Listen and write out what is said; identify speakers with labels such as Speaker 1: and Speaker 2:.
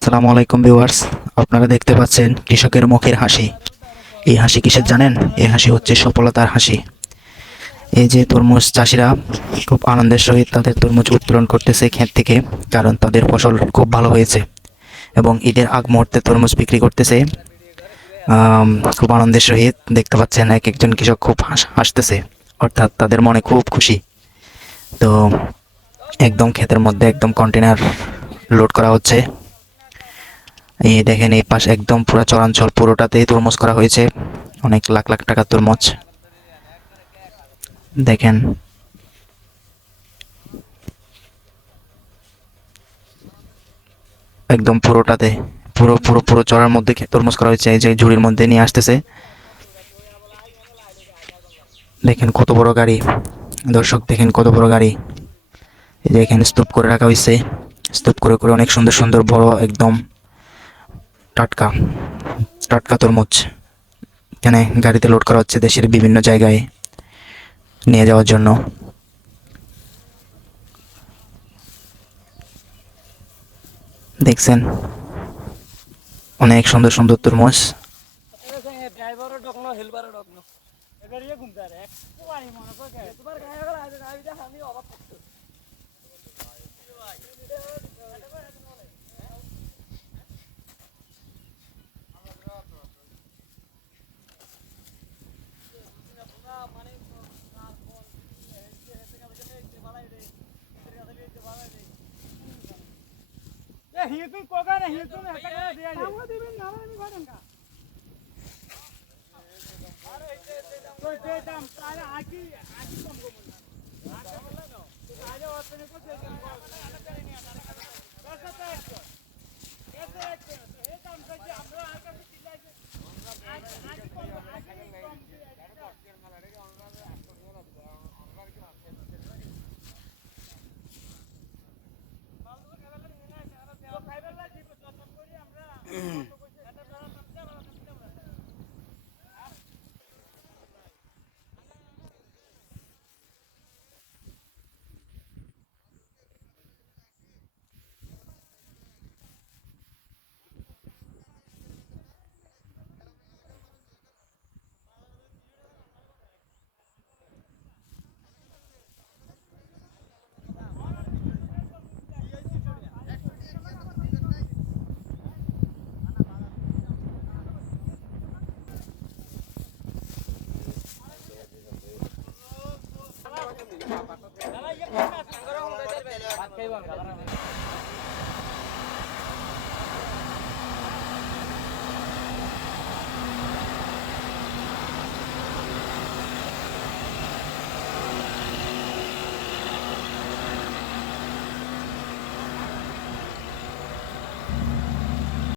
Speaker 1: আসসালামু আলাইকুম ভিউয়ার্স, আপনারা দেখতে পাচ্ছেন কৃষকের মুখের হাসি। এই হাসি কিসের জানেন? এই হাসি হচ্ছে সফলতার হাসি। এই যে তরমুজ চাষিরা খুব আনন্দের সহিত তাদের তরমুজ উত্তোলন করতেছে ক্ষেত থেকে, কারণ তাদের ফসল খুব ভালো হয়েছে এবং ঈদের আগ মুহূর্তে তরমুজ বিক্রি করতেছে। খুব আনন্দের সহিত দেখতে পাচ্ছেন এক একজন কৃষক খুব হাস- হাসতেছে, অর্থাৎ তাদের মনে খুব খুশি। তো একদম ক্ষেতের মধ্যে একদম কন্টেনার লোড করা হচ্ছে। এই দেখেন এই পাশ একদম পুরো চরাঞ্চল, পুরোটাতেই তরমুজ করা হয়েছে। অনেক লাখ লাখ টাকার তরমুজ। দেখেন। একদম পুরোটাতে, পুরো পুরো পুরো চড়ার মধ্যে তরমুজ করা হয়েছে, এই যে ঝুড়ির মধ্যে নিয়ে আসতেছে। দেখেন কত বড় গাড়ি। দর্শক, দেখেন কত বড় গাড়ি। এই যে এখানে স্তূপ করে রাখা হয়েছে। স্তূপ করে করে অনেক সুন্দর সুন্দর, বড়, একদম টাটকা টাটকা তরমুজ। এখানে গাড়িতে লোড করা হচ্ছে দেশের বিভিন্ন জায়গায় নিয়ে যাওয়ার জন্য। দেখছেন? অনেক সুন্দর সুন্দর তরমুজ।
Speaker 2: એ હીતું કોગા ને હીતું ને હકડા દે આ આવો દેવે નારાયણ ભગવાન કા તો તે તમ તારા આખી આખી કમ ગોમન આ તો બોલા નો આજે વાત ને કો mm. ভাত খাইব